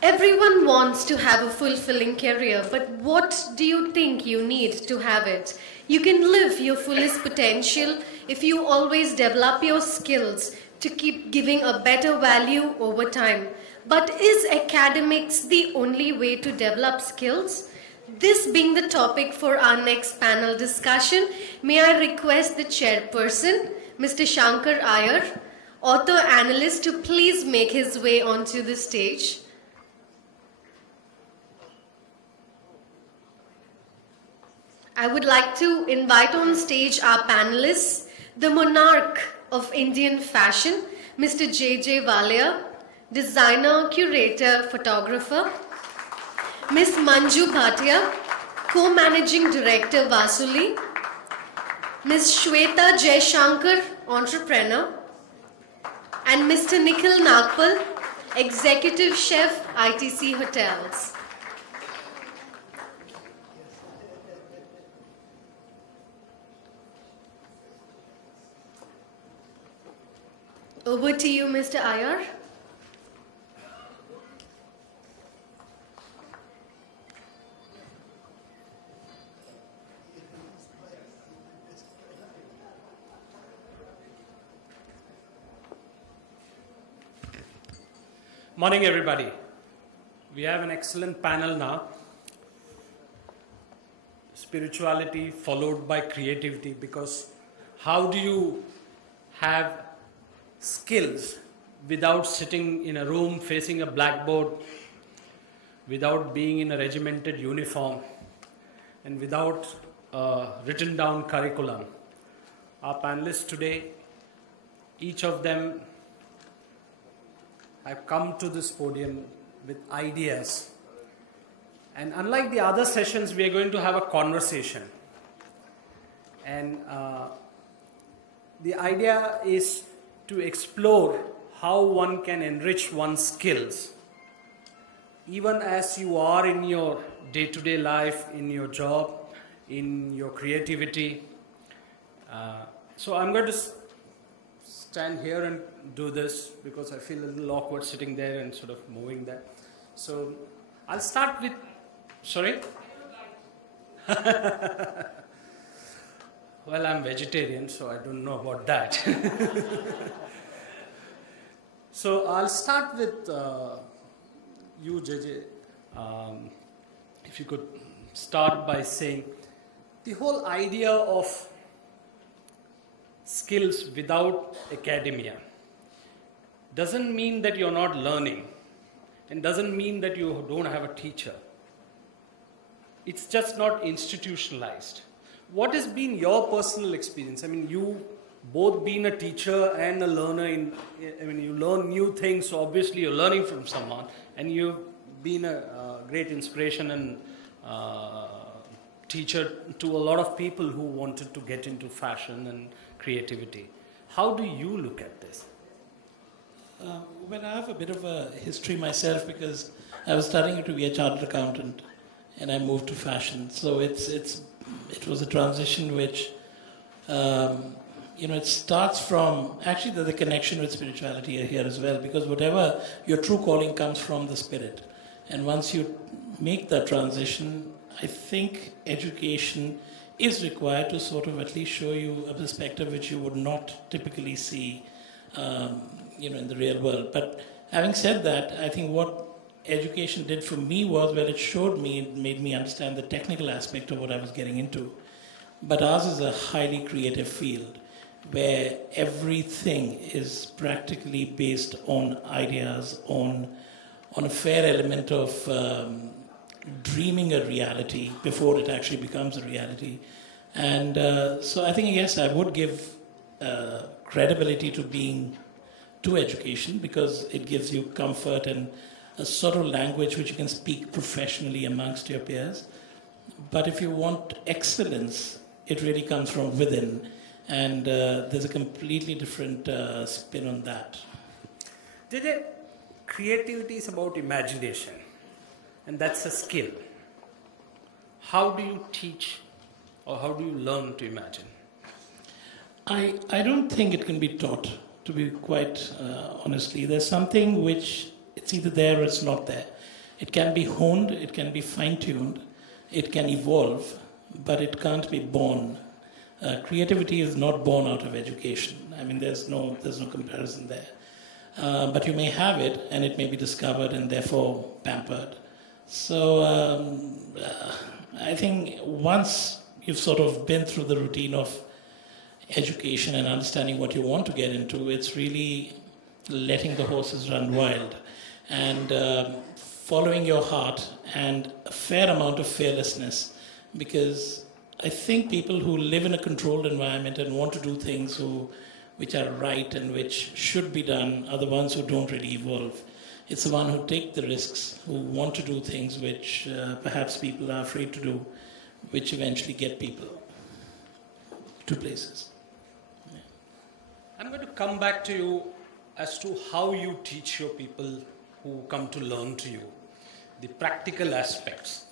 Everyone wants to have a fulfilling career, but what do you think you need to have it? You can live your fullest potential if you always develop your skills to keep giving a better value over time. But is academics the only way to develop skills? This being the topic for our next panel discussion, may I request the chairperson, Mr. Shankkar Aiyar, author-analyst, to please make his way onto the stage. I would like to invite on stage our panelists, the monarch of Indian fashion, Mr. J. Valaya, Designer-Curator-Photographer, Ms. Manju Bhatia, Co-Managing Director Vasuli, Ms. Shvetha Jaishankar, Entrepreneur, and Mr. Nikhil Nagpal, Executive Chef, ITC Hotels. Over to you, Mr. Aiyar. Morning, everybody. We have an excellent panel now. Spirituality followed by creativity, because how do you have skills without sitting in a room facing a blackboard, without being in a regimented uniform, and without a written down curriculum? Our panelists today, each of them have come to this podium with ideas. And unlike the other sessions, we are going to have a conversation. And the idea is to explore how one can enrich one's skills, even as you are in your day-to-day life, in your job, in your creativity. So I'm going to stand here and do this because I feel a little awkward sitting there and sort of moving that. So I'll start with, sorry? Well, I'm vegetarian, so I don't know about that. So I'll start with you, JJ. If you could start by saying the whole idea of skills without academia doesn't mean that you're not learning, and doesn't mean that you don't have a teacher. It's just not institutionalized. What has been your personal experience? I mean, you both being a teacher and a learner, you learn new things, so obviously you're learning from someone, and you've been a great inspiration and teacher to a lot of people who wanted to get into fashion and creativity. How do you look at this? Well, I have a bit of a history myself, because I was studying to be a chartered accountant and I moved to fashion. So it was a transition which, it starts from, actually there's a connection with spirituality here as well, because whatever your true calling comes from the spirit. And once you make that transition, I think education is required to sort of at least show you a perspective which you would not typically see, in the real world. But having said that, I think what education did for me was, well, it showed me, it made me understand the technical aspect of what I was getting into. But ours is a highly creative field where everything is practically based on ideas, on a fair element of dreaming a reality before it actually becomes a reality. And so I think, yes, I would give credibility to education, because it gives you comfort and a sort of language which you can speak professionally amongst your peers. But if you want excellence, it really comes from within. And there's a completely different spin on that. Creativity is about imagination, and that's a skill. How do you teach, or how do you learn to imagine? I don't think it can be taught, to be quite honestly. There's something which It's either there or it's not there. It can be honed, it can be fine-tuned, it can evolve, but it can't be born. Creativity is not born out of education. I mean, there's no comparison there. But you may have it, and it may be discovered and therefore pampered. So I think once you've sort of been through the routine of education and understanding what you want to get into, it's really letting the horses run wild and following your heart and a fair amount of fearlessness, because I think people who live in a controlled environment and want to do things which are right and which should be done are the ones who don't really evolve. It's the one who take the risks, who want to do things which perhaps people are afraid to do, which eventually get people to places. Yeah. I'm going to come back to you as to how you teach your people who come to learn to you, the practical aspects.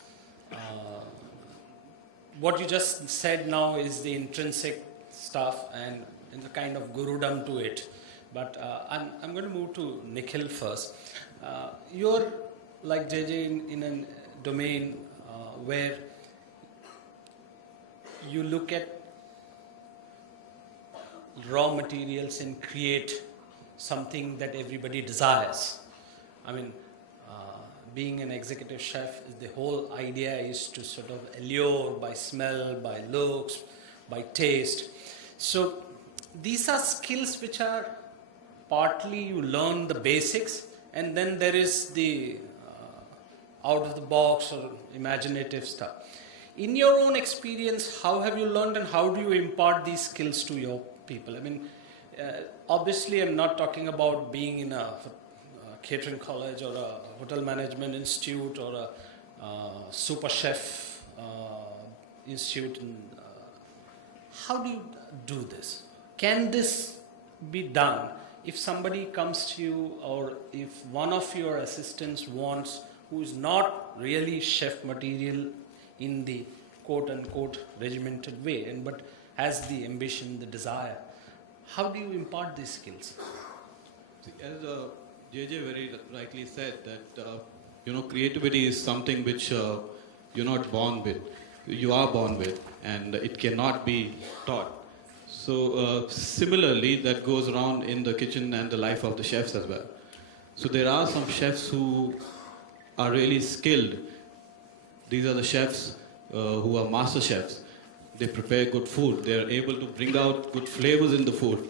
What you just said now is the intrinsic stuff and the kind of gurudom to it. But I'm going to move to Nikhil first. You're like JJ in a domain where you look at raw materials and create something that everybody desires. I mean, being an executive chef, the whole idea is to sort of allure by smell, by looks, by taste. So these are skills which are partly you learn the basics, and then there is the out of the box or imaginative stuff. In your own experience, how have you learned and how do you impart these skills to your people? I mean, obviously I'm not talking about being in a catering college or a hotel management institute or a super chef institute. How do you do this? Can this be done if somebody comes to you, or if one of your assistants wants, who is not really chef material in the quote-unquote regimented way, but has the ambition, the desire? How do you impart these skills? As JJ very rightly said, that creativity is something which you're not born with. You are born with, and it cannot be taught. So similarly, that goes around in the kitchen and the life of the chefs as well. So there are some chefs who are really skilled. These are the chefs who are master chefs. They prepare good food. They are able to bring out good flavors in the food.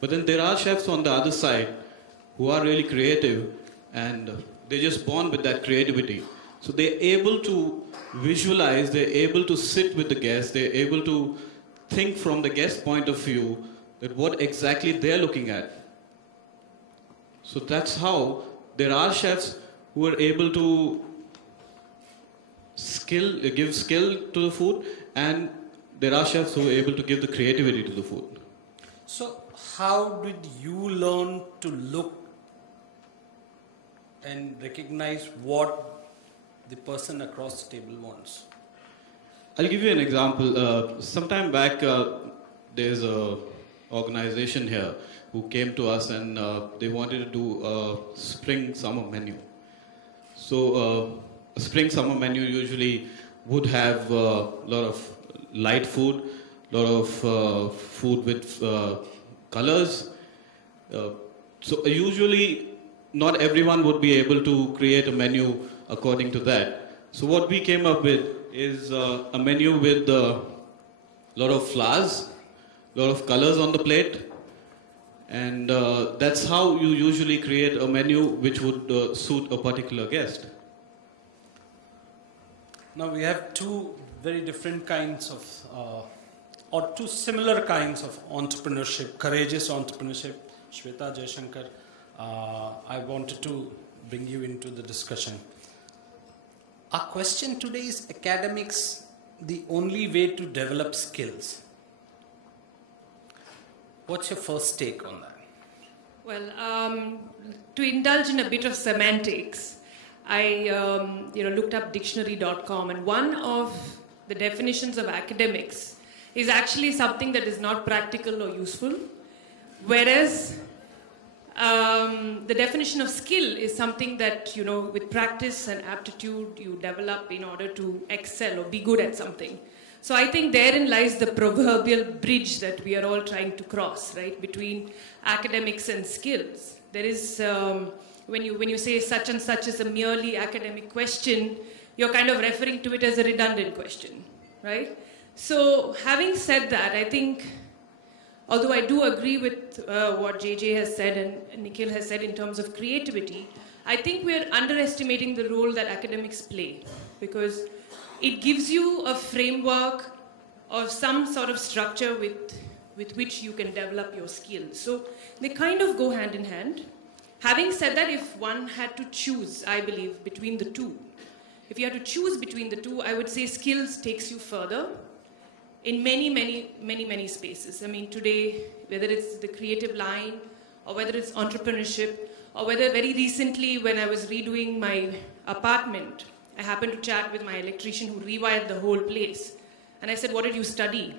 But then there are chefs on the other side who are really creative, and they're just born with that creativity. So they're able to visualize, they're able to sit with the guests, they're able to think from the guest point of view that what exactly they're looking at. So that's how there are chefs who are able to give skill to the food, and there are chefs who are able to give the creativity to the food. So how did you learn to look and recognize what the person across the table wants? I'll give you an example. Sometime back, there's an organization here who came to us, and they wanted to do a spring-summer menu. So a spring-summer menu usually would have a lot of light food, a lot of food with colors. So usually not everyone would be able to create a menu according to that. So what we came up with is a menu with a lot of flowers, a lot of colors on the plate, and that's how you usually create a menu which would suit a particular guest. Now we have two very different kinds of, or two similar kinds of entrepreneurship, courageous entrepreneurship. Shvetha, Jaishankar, I wanted to bring you into the discussion. Our question today is academics the only way to develop skills? What's your first take on that? Well, to indulge in a bit of semantics, I looked up dictionary.com, and one of the definitions of academics is actually something that is not practical or useful, whereas the definition of skill is something that, you know, with practice and aptitude, you develop in order to excel or be good at something. So I think therein lies the proverbial bridge that we are all trying to cross, right, between academics and skills. There is, when you say such and such is a merely academic question, you're kind of referring to it as a redundant question, right? So having said that, I think, although I do agree with what JJ has said and Nikhil has said in terms of creativity, I think we're underestimating the role that academics play, because it gives you a framework of some sort of structure with which you can develop your skills. So they kind of go hand in hand. Having said that, if one had to choose, I believe, between the two, if you had to choose between the two, I would say skills takes you further in many spaces. I mean, today, whether it's the creative line, or whether it's entrepreneurship, or whether very recently when I was redoing my apartment, I happened to chat with my electrician who rewired the whole place. And I said, "What did you study?"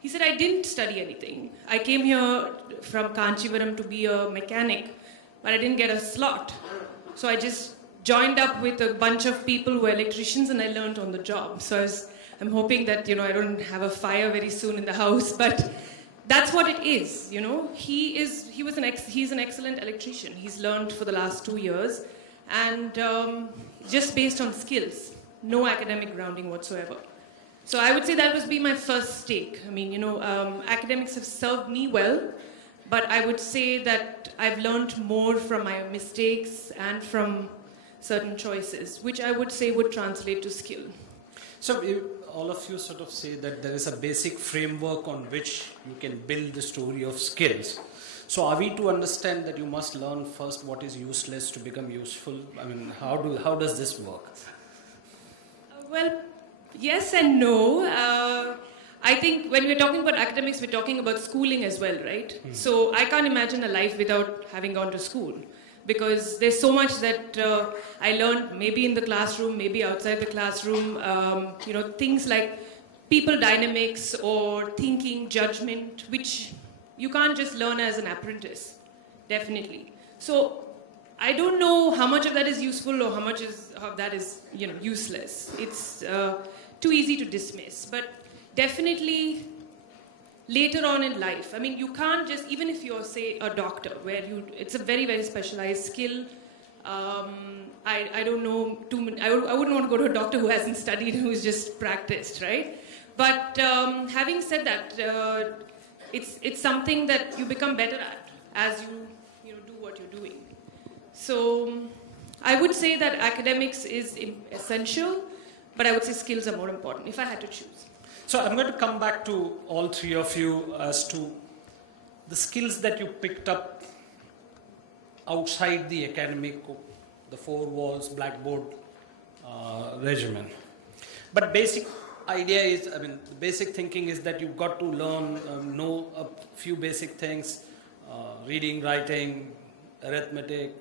He said, "I didn't study anything. I came here from Kanchivaram to be a mechanic, but I didn't get a slot. So I just joined up with a bunch of people who were electricians and I learned on the job." So I'm hoping that, you know, I don't have a fire very soon in the house, but that's what it is, you know. He's an excellent electrician. He's learned for the last 2 years, and just based on skills, no academic grounding whatsoever. So I would say that would be my first stake. I mean, you know, academics have served me well, but I would say that I've learned more from my mistakes and from certain choices, which I would say would translate to skill. So all of you sort of say that there is a basic framework on which you can build the story of skills. So are we to understand that you must learn first what is useless to become useful? I mean, how does this work? Well, yes and no. I think when we're talking about academics, we're talking about schooling as well, right? Mm-hmm. So I can't imagine a life without having gone to school, because there's so much that I learned, maybe in the classroom, maybe outside the classroom, you know, things like people dynamics or thinking, judgment, which you can't just learn as an apprentice, definitely. So I don't know how much of that is useful or how much of that is, you know, useless. It's too easy to dismiss, but definitely later on in life, I mean, you can't just, even if you're, say, a doctor, where it's a very, very specialized skill. I don't know too many, I wouldn't want to go to a doctor who hasn't studied, who's just practiced, right? But having said that, it's something that you become better at as you know, do what you're doing. So I would say that academics is essential, but I would say skills are more important, if I had to choose. So I'm going to come back to all three of you as to the skills that you picked up outside the academic, the four walls, blackboard regimen. But basic idea is, I mean, the basic thinking is that you've got to learn, know a few basic things, reading, writing, arithmetic,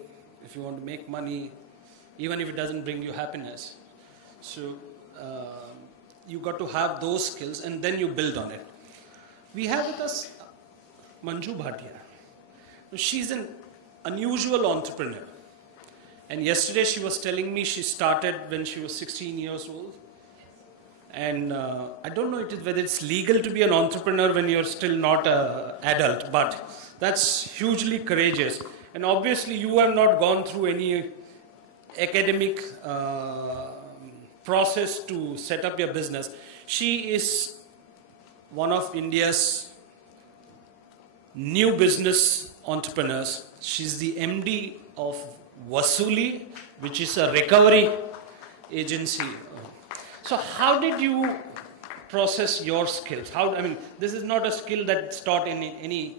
if you want to make money, even if it doesn't bring you happiness. So you got to have those skills and then you build on it. We have with us Manju Bhatia. She's an unusual entrepreneur. And yesterday she was telling me she started when she was 16 years old. And I don't know whether it's legal to be an entrepreneur when you're still not an adult, but that's hugely courageous. And obviously you have not gone through any academic process to set up your business. She is one of India's new business entrepreneurs. She's the MD of Vasuli, which is a recovery agency. So how did you process your skills? I mean, this is not a skill that's taught in any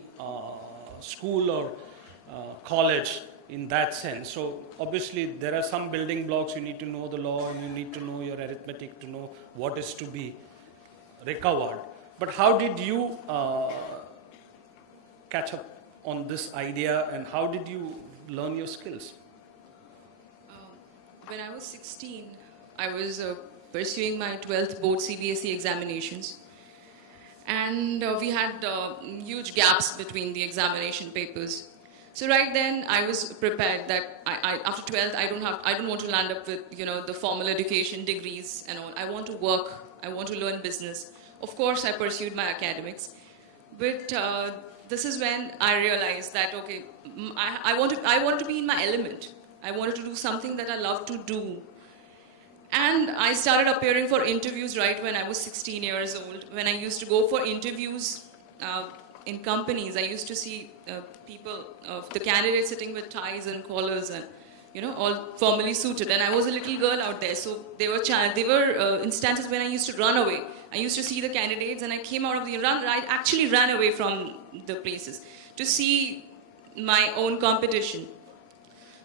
school or college in that sense. So obviously there are some building blocks. You need to know the law, and you need to know your arithmetic to know what is to be recovered. But how did you catch up on this idea, and how did you learn your skills? When I was 16, I was pursuing my 12th board CBSE examinations. And we had huge gaps between the examination papers. So right then I was prepared that after 12th I don't want to land up with the formal education degrees and all. I want to work. I want to learn business. Of course I pursued my academics, but this is when I realized that okay, I wanted to be in my element. I wanted to do something that I love to do. And I started appearing for interviews right when I was 16 years old. When I used to go for interviews in companies, I used to see people, the candidates sitting with ties and collars and, all formally suited. And I was a little girl out there. So there were instances when I used to run away. I used to see the candidates and I came out of I actually ran away from the places to see my own competition.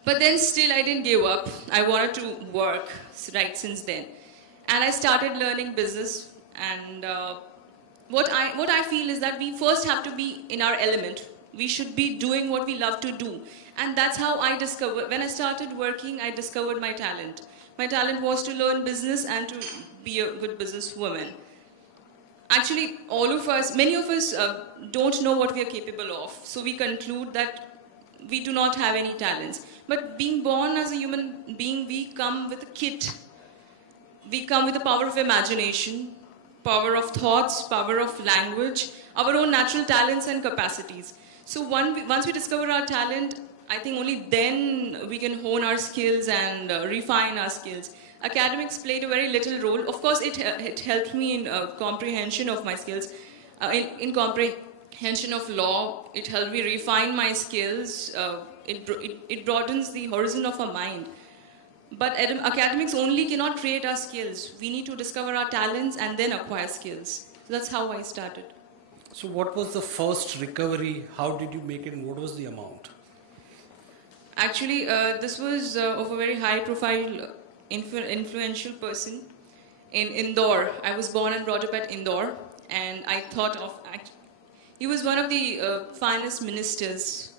But then still I didn't give up. I wanted to work right since then. And I started learning business. And what I feel is that we first have to be in our element. We should be doing what we love to do. And that's how I discovered, when I started working, I discovered my talent. My talent was to learn business and to be a good businesswoman. Actually, many of us don't know what we are capable of. So we conclude that we do not have any talents. But being born as a human being, we come with a kit. We come with the power of imagination, power of thoughts, power of language, our own natural talents and capacities. So once we discover our talent, I think only then we can hone our skills and refine our skills. Academics played a very little role. Of course, it helped me in comprehension of my skills, in comprehension of law. It helped me refine my skills. It broadens the horizon of our mind. But academics only cannot create our skills. We need to discover our talents and then acquire skills. So that's how I started. So what was the first recovery? How did you make it and what was the amount? Actually, this was of a very high-profile, influential person in Indore. I was born and brought up at Indore, and I thought of... He was one of the finest ministers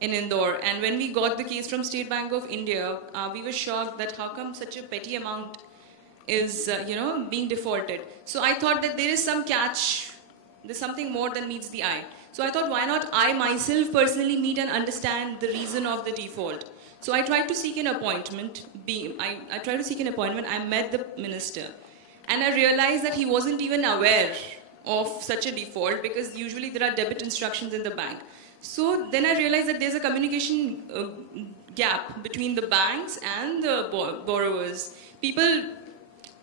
in Indore, and when we got the case from State Bank of India, we were shocked that how come such a petty amount is, being defaulted. So I thought that there is some catch, there's something more than meets the eye. So I thought, why not I myself personally meet and understand the reason of the default. So I tried to seek an appointment. I tried to seek an appointment. I met the minister, and I realized that he wasn't even aware of such a default because usually there are debit instructions in the bank. So then I realized that there's a communication gap between the banks and the borrowers.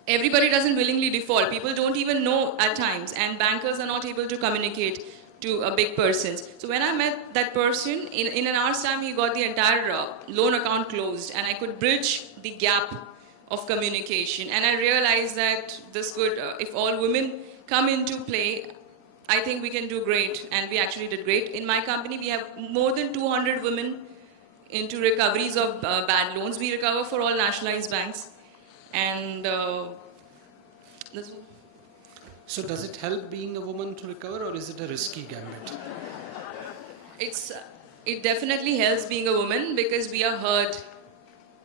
Everybody doesn't willingly default. People don't even know at times, and bankers are not able to communicate to a big person. So when I met that person, in an hour's time, he got the entire loan account closed, and I could bridge the gap of communication. And I realized that this could, if all women come into play, I think we can do great, and we actually did great. In my company, we have more than 200 women into recoveries of bad loans. We recover for all nationalized banks, and this. So does it help being a woman to recover, or is it a risky gambit? It definitely helps being a woman because we are heard.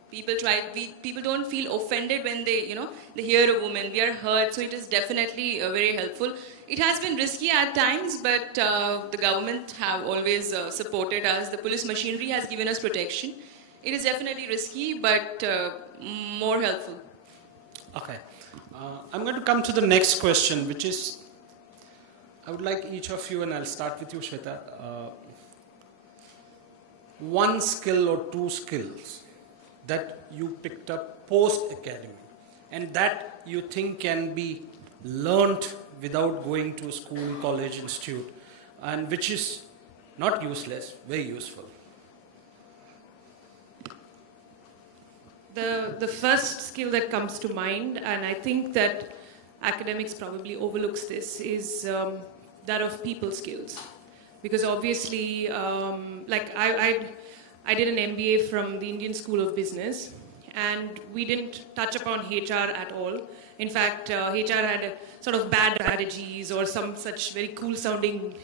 People don't feel offended when they hear a woman. We are heard, so it is definitely very helpful. It has been risky at times, but the government have always supported us. The police machinery has given us protection. It is definitely risky, but more helpful. Okay. I'm going to come to the next question, which is, I would like each of you, and I'll start with you, Shvetha, one skill or two skills that you picked up post-academy and that you think can be learnt without going to a school, college, institute, and which is not useless, very useful. The first skill that comes to mind, and I think that academics probably overlooks this, is that of people skills. Because obviously, like I did an MBA from the Indian School of Business, and we didn't touch upon HR at all. In fact, HR had sort of bad strategies or some such very cool sounding,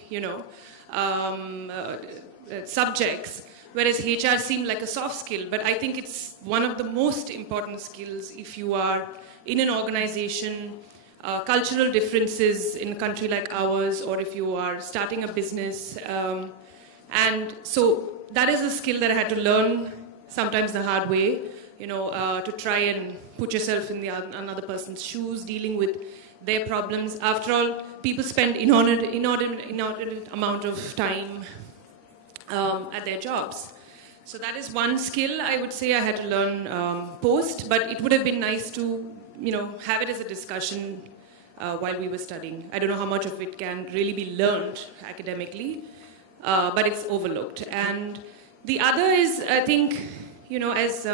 subjects. Whereas HR seemed like a soft skill, but I think it's one of the most important skills if you are in an organization, cultural differences in a country like ours, or if you are starting a business. And so that is a skill that I had to learn sometimes the hard way, to try and put yourself in another person's shoes, dealing with their problems. After all, people spend inordinate amount of time at their jobs. So that is one skill I would say I had to learn post, but it would have been nice to, have it as a discussion while we were studying. I don't know how much of it can really be learned academically, but it's overlooked. And the other is, I think, as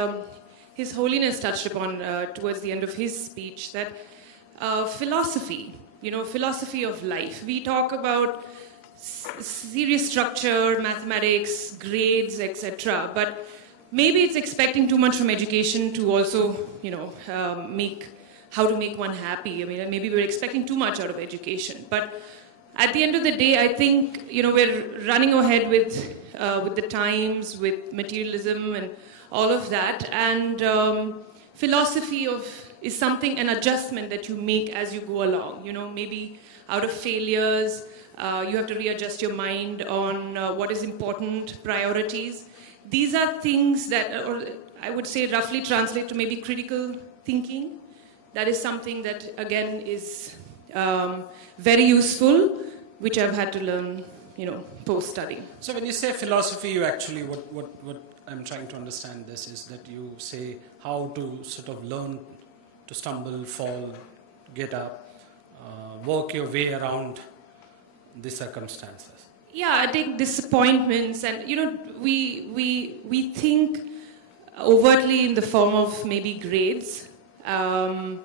His Holiness touched upon towards the end of his speech, that philosophy, philosophy of life. We talk about serious structure, mathematics, grades, etc. But maybe it's expecting too much from education to also, how to make one happy. I mean, maybe we're expecting too much out of education. But at the end of the day, I think, we're running ahead with the times, with materialism and all of that. And philosophy is something, an adjustment that you make as you go along. Maybe out of failures, you have to readjust your mind on what is important, priorities. These are things that, or I would say roughly translate to maybe critical thinking. That is something that, again, is very useful, which I've had to learn, post-study. So when you say philosophy, you actually, what I'm trying to understand this is that you say how to sort of learn to stumble, fall, get up, work your way around the circumstances. Yeah, I think disappointments, and we think overtly in the form of maybe grades and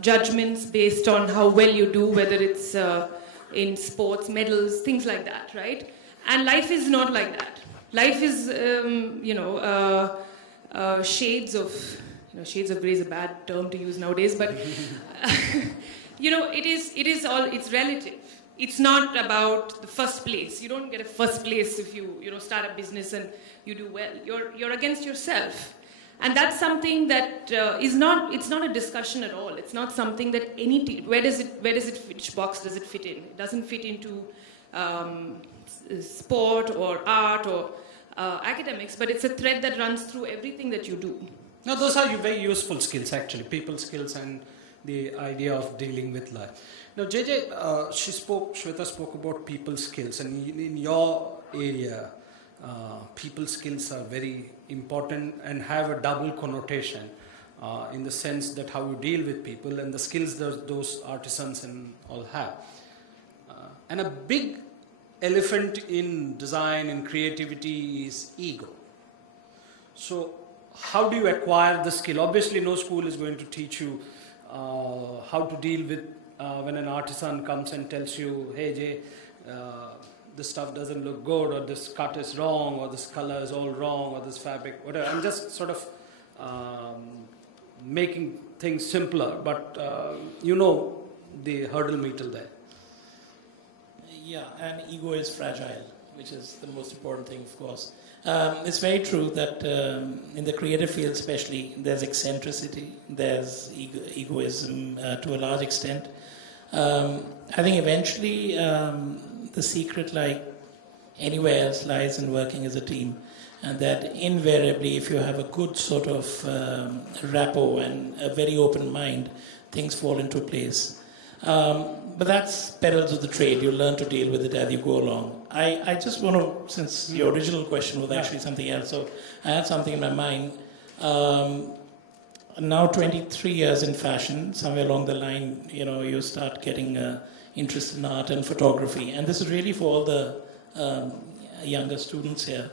judgments based on how well you do, whether it's in sports, medals, things like that, right? And life is not like that. Life is, shades of grey is a bad term to use nowadays, but it's relative. It's not about the first place. You don't get a first place if you start a business and you do well. You're against yourself. And that's something that it's not a discussion at all. It's not something that which box does it fit in? It doesn't fit into sport or art or academics, but it's a thread that runs through everything that you do. Now, those are very useful skills, actually, people skills and the idea of dealing with life. Now, Shweta spoke about people skills, and in your area, people skills are very important and have a double connotation in the sense that how you deal with people and the skills that those artisans and all have. And a big elephant in design and creativity is ego. So how do you acquire the skill? Obviously, no school is going to teach you how to deal with when an artisan comes and tells you, hey Jay, this stuff doesn't look good, or this cut is wrong, or this color is all wrong, or this fabric, whatever. I'm just sort of making things simpler, but the hurdle meter there. Yeah, and ego is fragile, which is the most important thing, of course. It's very true that in the creative field especially, there's eccentricity, there's egoism to a large extent. I think eventually the secret, like anywhere else, lies in working as a team. And that invariably, if you have a good sort of rapport and a very open mind, things fall into place. But that's perils of the trade. You learn to deal with it as you go along. I just want to, since your original question was actually something else, so I had something in my mind. Now 23 years in fashion, somewhere along the line, you start getting interest in art and photography. And this is really for all the younger students here.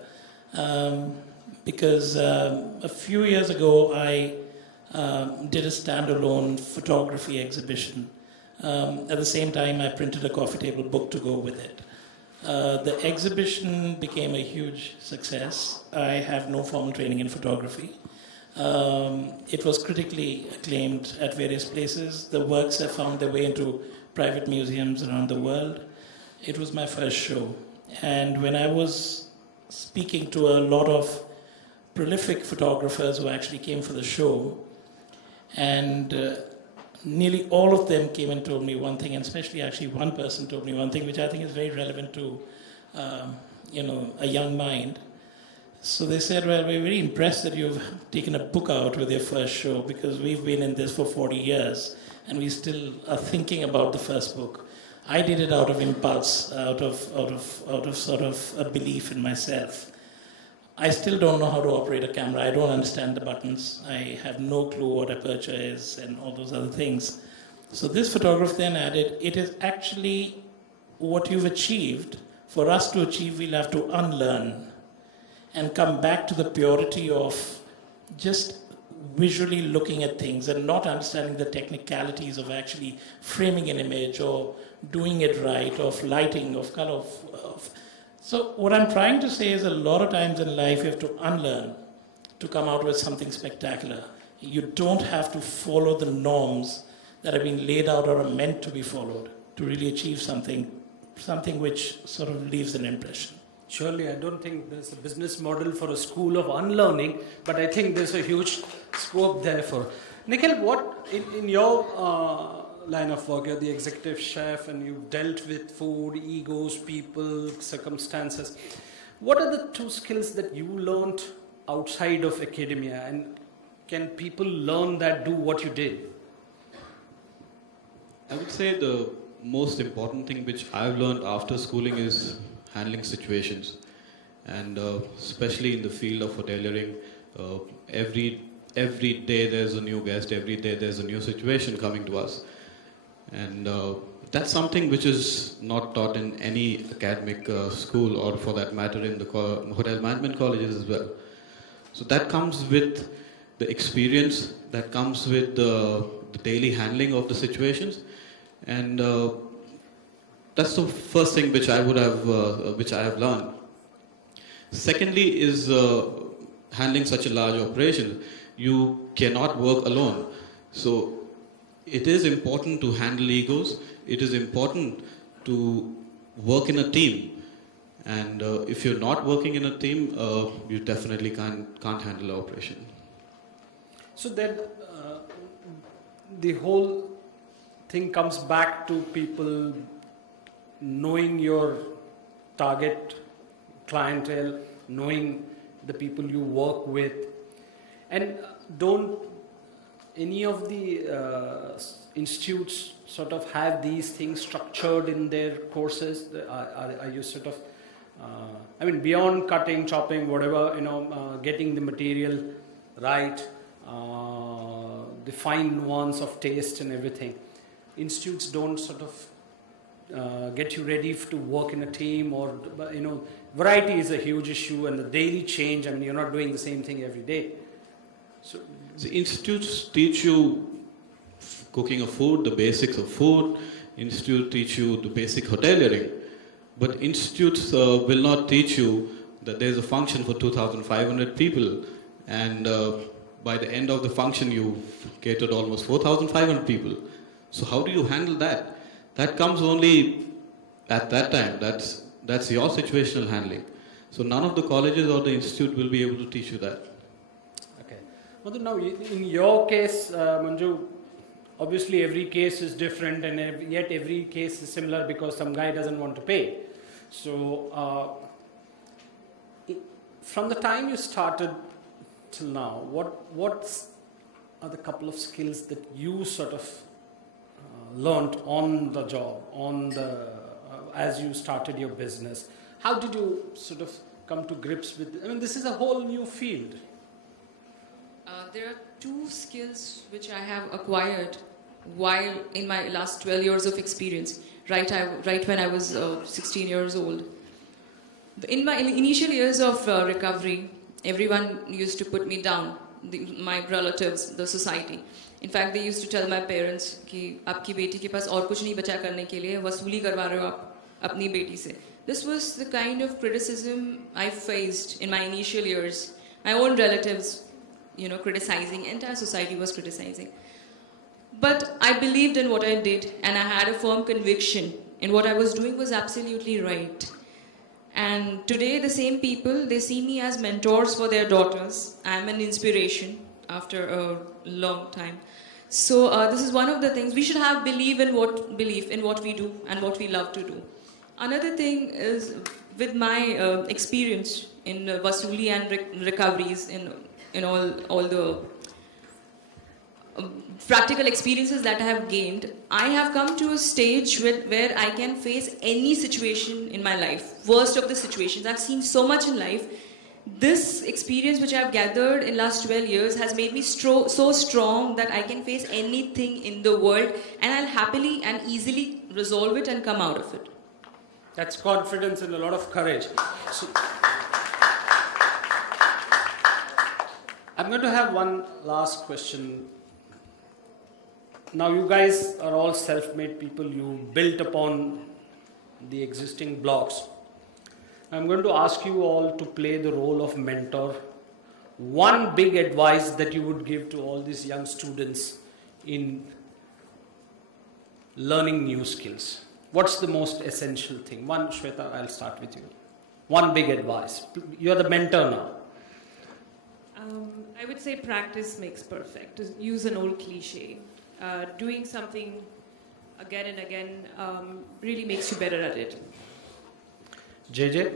Because a few years ago, I did a standalone photography exhibition. At the same time, I printed a coffee table book to go with it. The exhibition became a huge success. I have no formal training in photography. It was critically acclaimed at various places. The works have found their way into private museums around the world. It was my first show. And when I was speaking to a lot of prolific photographers who actually came for the show, and nearly all of them came and told me one thing, and especially actually one person told me one thing, which I think is very relevant to a young mind. So they said, well, we're very impressed that you've taken a book out with your first show, because we've been in this for 40 years and we still are thinking about the first book. I did it out of impulse, out of sort of a belief in myself. I still don't know how to operate a camera. I don't understand the buttons. I have no clue what aperture is and all those other things. So this photographer then added, it is actually what you've achieved. For us to achieve, we'll have to unlearn and come back to the purity of just visually looking at things and not understanding the technicalities of actually framing an image or doing it right, of lighting, of color. So what I'm trying to say is, a lot of times in life you have to unlearn to come out with something spectacular. You don't have to follow the norms that have been laid out or are meant to be followed to really achieve something which sort of leaves an impression. Surely, I don't think there's a business model for a school of unlearning, but I think there's a huge scope there for. Nikhil, what in your line of work, you're the executive chef and you've dealt with food, egos, people, circumstances. What are the 2 skills that you learned outside of academia, and can people learn that, do what you did? I would say the most important thing which I've learned after schooling is handling situations, and especially in the field of hoteliering, every day there's a new guest, every day there's a new situation coming to us, and that's something which is not taught in any academic school, or for that matter in the hotel management colleges as well. So that comes with the experience, that comes with the daily handling of the situations, and that's the first thing which I have learned. Secondly is handling such a large operation. You cannot work alone. So it is important to handle egos. It is important to work in a team. And if you're not working in a team, you definitely can't handle the operation. So then the whole thing comes back to people knowing your target clientele, knowing the people you work with, and don't any of the institutes sort of have these things structured in their courses? Are you sort of, beyond cutting, chopping, whatever, getting the material right, the fine nuance of taste and everything, institutes don't sort of get you ready to work in a team, or variety is a huge issue, and the daily change. You're not doing the same thing every day. So the institutes teach you cooking of food, the basics of food. Institute teach you the basic hoteliering, but institutes will not teach you that there's a function for 2,500 people, and by the end of the function you've catered almost 4,500 people. So how do you handle that? That comes only at that time. That's your situational handling. So none of the colleges or the institute will be able to teach you that. Okay. Well, now in your case, Manju, obviously every case is different, and yet every case is similar because some guy doesn't want to pay. So from the time you started till now, what are the couple of skills that you sort of learned on the job, as you started your business? How did you sort of come to grips with? This is a whole new field. There are 2 skills which I have acquired while in my last 12 years of experience. Right when I was 16 years old. In my initial years of recovery, everyone used to put me down. My relatives, the society. In fact, they used to tell my parents कि आपकी बेटी के पास और कुछ नहीं बचा करने के लिए, वसूली करवा रहे हो आप अपनी बेटी से. This was the kind of criticism I faced in my initial years. My own relatives, criticizing, entire society was criticizing. But I believed in what I did, and I had a firm conviction in what I was doing was absolutely right. And today the same people, they see me as mentors for their daughters. I'm an inspiration after a long time. So this is one of the things we should have belief in what we do and what we love to do. Another thing is with my experience in Vasuli and recoveries, in all the practical experiences that I have gained, I have come to a stage where I can face any situation in my life, worst of the situations. I've seen so much in life. This experience which I've gathered in last 12 years has made me so strong that I can face anything in the world, and I'll happily and easily resolve it and come out of it. That's confidence and a lot of courage. So, I'm going to have one last question. Now you guys are all self-made people. You built upon the existing blocks. I'm going to ask you all to play the role of mentor. One big advice that you would give to all these young students in learning new skills. What's the most essential thing? One, Shvetha, I'll start with you. One big advice. You're the mentor now. I would say practice makes perfect. To use an old cliche. Doing something again and again really makes you better at it. JJ?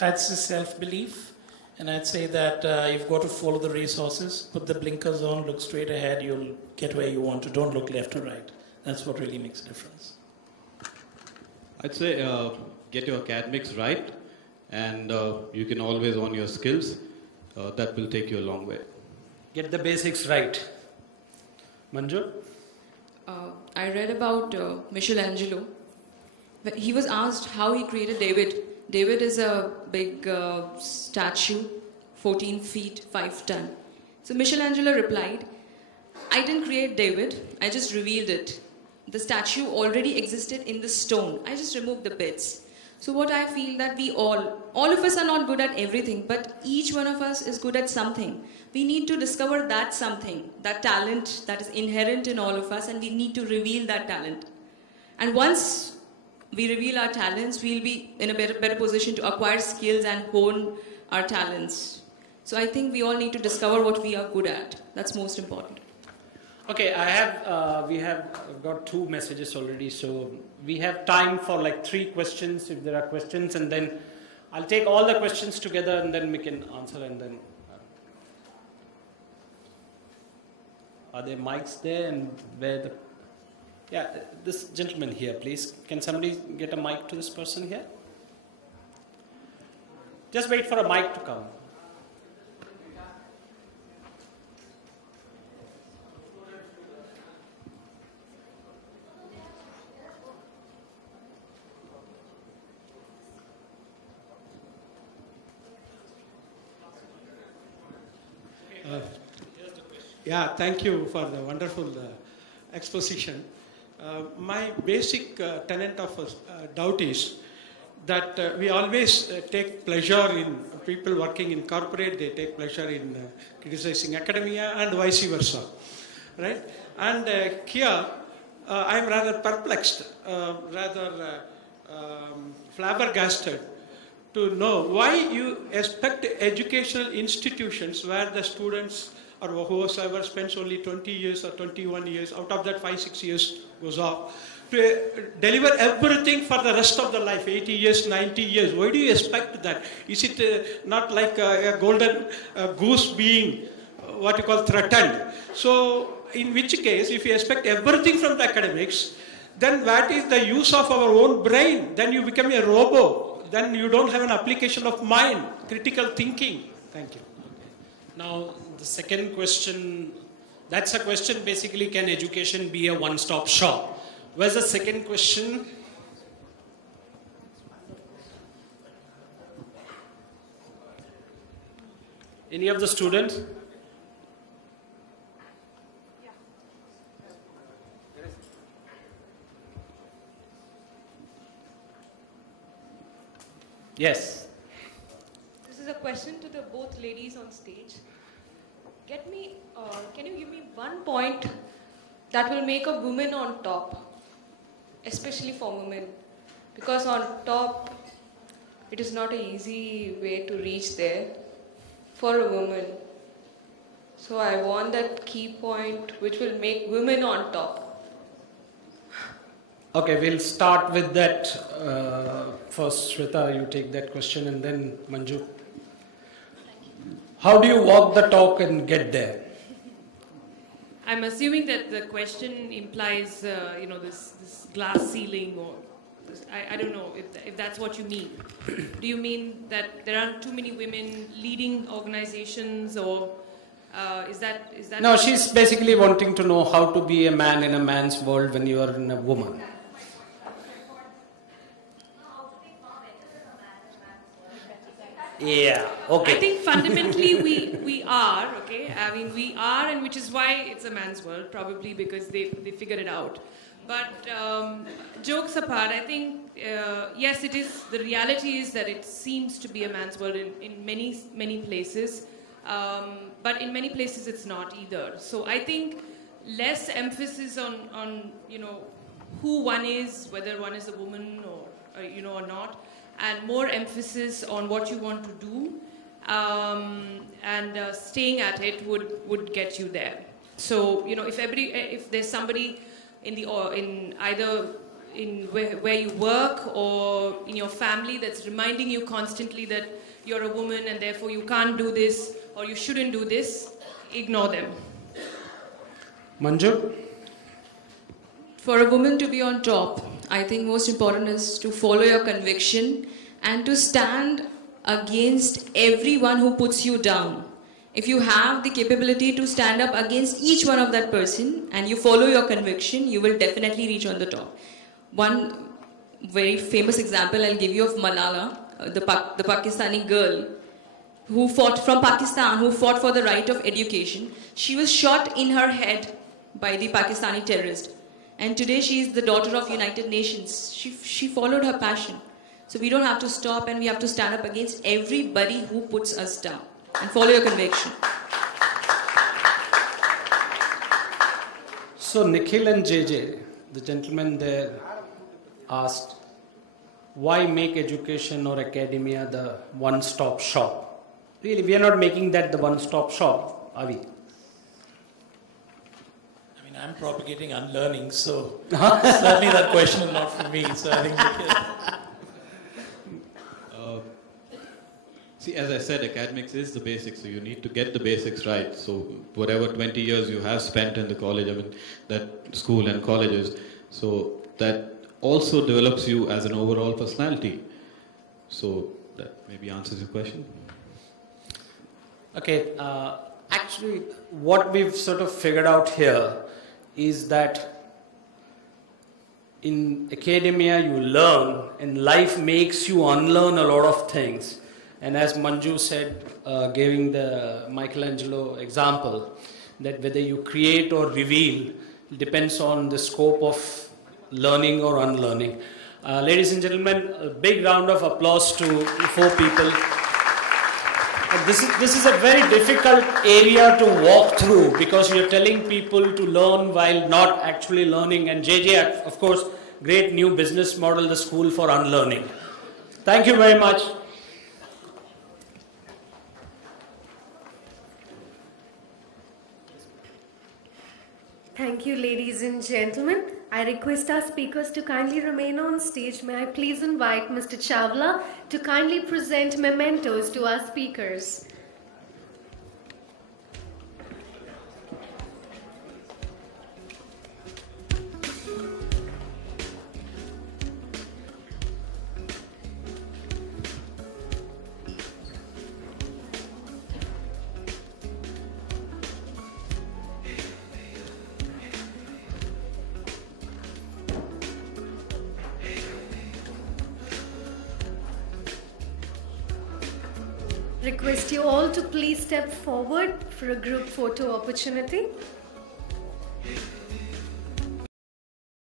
I'd say self-belief, and I'd say that you've got to follow the resources, put the blinkers on, look straight ahead, you'll get where you want to. Don't look left or right. That's what really makes a difference. I'd say get your academics right, and you can always own your skills. That will take you a long way. Get the basics right. Manju? I read about Michelangelo. He was asked how he created David. David is a big statue, 14 feet, 5 tons. So Michelangelo replied, I didn't create David, I just revealed it. The statue already existed in the stone. I just removed the bits. So what I feel that we all of us are not good at everything, but each one of us is good at something. We need to discover that something, that talent that is inherent in all of us, and we need to reveal that talent. And once we reveal our talents, we'll be in a better position to acquire skills and hone our talents. So I think we all need to discover what we are good at. That's most important. Okay, we have got 2 messages already, so we have time for like 3 questions if there are questions, and then I'll take all the questions together and then we can answer. And then are there mics there, and where the this gentleman here, please. Can somebody get a mic to this person here? Just wait for a mic to come. Yeah, thank you for the wonderful exposition. My basic tenet of doubt is that we always take pleasure in people working in corporate, they take pleasure in criticizing academia and vice versa, right? And here, I'm rather perplexed, flabbergasted to know why you expect educational institutions where the students or whoever spends only 20 years or 21 years, out of that 5-6 years goes off, to deliver everything for the rest of the life, 80 years, 90 years. Why do you expect that? Is it not like a golden goose being what you call threatened? So in which case, if you expect everything from the academics, then what is the use of our own brain? Then you become a robot. Then you don't have an application of mind, critical thinking. Thank you. Now, the second question, that's a question basically, can education be a one-stop shop? Where's the second question? Any of the students? Yes. This is a question to the both ladies on stage. Can you give me one point that will make a woman on top, especially for women? Because on top, it is not an easy way to reach there for a woman. So I want that key point which will make women on top. Okay, we'll start with that. First, Shvetha, you take that question, and then Manju. How do you walk the talk and get there? I'm assuming that the question implies, this glass ceiling, or this, I don't know if that's what you mean. Do you mean that there are too many women leading organizations, or is that? No, she's basically wanting to know how to be a man in a man's world when you are in a woman. Yeah, okay. I think fundamentally we are, okay? I mean, we are, and which is why it's a man's world, probably because they figured it out. But jokes apart, I think, yes, it is. The reality is that it seems to be a man's world in many places. But in many places it's not either. So I think less emphasis on who one is, whether one is a woman or not, and more emphasis on what you want to do, and staying at it would get you there. So if there's somebody in either where you work or in your family that's reminding you constantly that you're a woman and therefore you can't do this or you shouldn't do this, ignore them. Manju? For a woman to be on top, I think most important is to follow your conviction and to stand against everyone who puts you down. If you have the capability to stand up against each one of that person and you follow your conviction, you will definitely reach on the top. One very famous example I'll give you of Malala, the Pakistani girl who fought from Pakistan, who fought for the right of education. She was shot in her head by the Pakistani terrorist. And today she is the daughter of United Nations. She followed her passion. So we don't have to stop, and we have to stand up against everybody who puts us down. And follow your conviction. So Nikhil and JJ, the gentleman there, asked, why make education or academia the one-stop shop? Really, we are not making that the one-stop shop, are we? I'm propagating unlearning, so certainly that question is not for me. So I think see, as I said, academics is the basics, so you need to get the basics right. So whatever 20 years you have spent in the college, that school and colleges, so that also develops you as an overall personality. So that maybe answers your question. Okay, actually what we've sort of figured out here is that in academia you learn, and life makes you unlearn a lot of things. And as Manju said, giving the Michelangelo example, that whether you create or reveal depends on the scope of learning or unlearning. Ladies and gentlemen, a big round of applause to the four people. This is a very difficult area to walk through because you're telling people to learn while not actually learning. And JJ, of course, great new business model, the School for Unlearning. Thank you very much. Thank you, ladies and gentlemen. I request our speakers to kindly remain on stage. May I please invite Mr. Chawla to kindly present mementos to our speakers. Request you all to please step forward for a group photo opportunity.